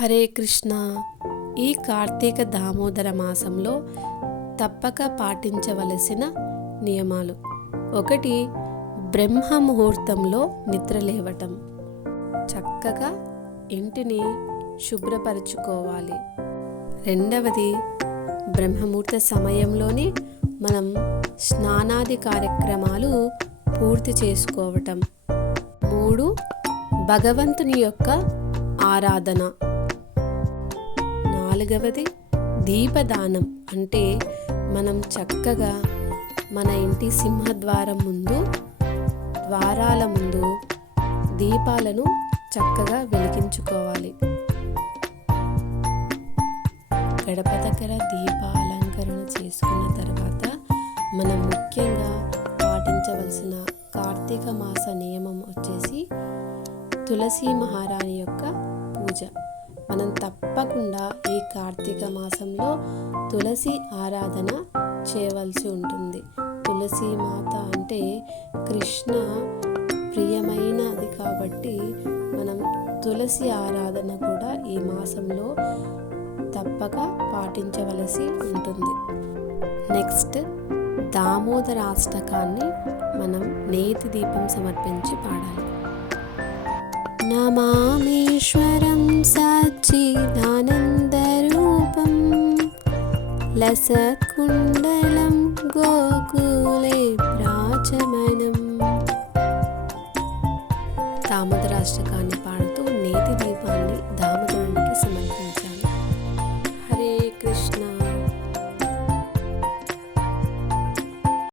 హరే కృష్ణ. ఈ కార్తీక దామోదర మాసంలో తప్పక పాటించవలసిన నియమాలు. ఒకటి బ్రహ్మ ముహూర్తంలో నిద్రలేవటం చక్కగా ఇంటిని శుభ్రపరచుకోవాలి. రెండవది బ్రహ్మముహూర్త సమయంలోనే మనం స్నానాది కార్యక్రమాలు పూర్తి చేసుకోవటం. మూడు భగవంతుని యొక్క ఆరాధన. నాలుగవది దీపదానం అంటే మనం చక్కగా మన ఇంటి సింహద్వారం ముందు ద్వారాల ముందు దీపాలను చక్కగా వెలిగించుకోవాలి. గడప దగ్గర దీపాలంకరణ చేసుకున్న తర్వాత మనం ముఖ్యంగా పాటించవలసిన కార్తీక మాస నియమం వచ్చేసి తులసి మహారాణి యొక్క పూజ. మనం తప్పకుండా ఈ కార్తీక మాసంలో తులసి ఆరాధన చేయవలసి ఉంటుంది. తులసి మాత అంటే కృష్ణ ప్రియమైనది కాబట్టి మనం తులసి ఆరాధన కూడా ఈ మాసంలో తప్పక పాటించవలసి ఉంటుంది. నెక్స్ట్ దామోదరాష్టకాన్ని మనం నేతి దీపం సమర్పించి పాడాలి. నమామేశ్వరం సచ్చిదానందరూపం లసత్కుండలం గోకులే ప్రాచమనం దామోదరాష్టకాన్ని పాడుతూ నేతి దీపాన్ని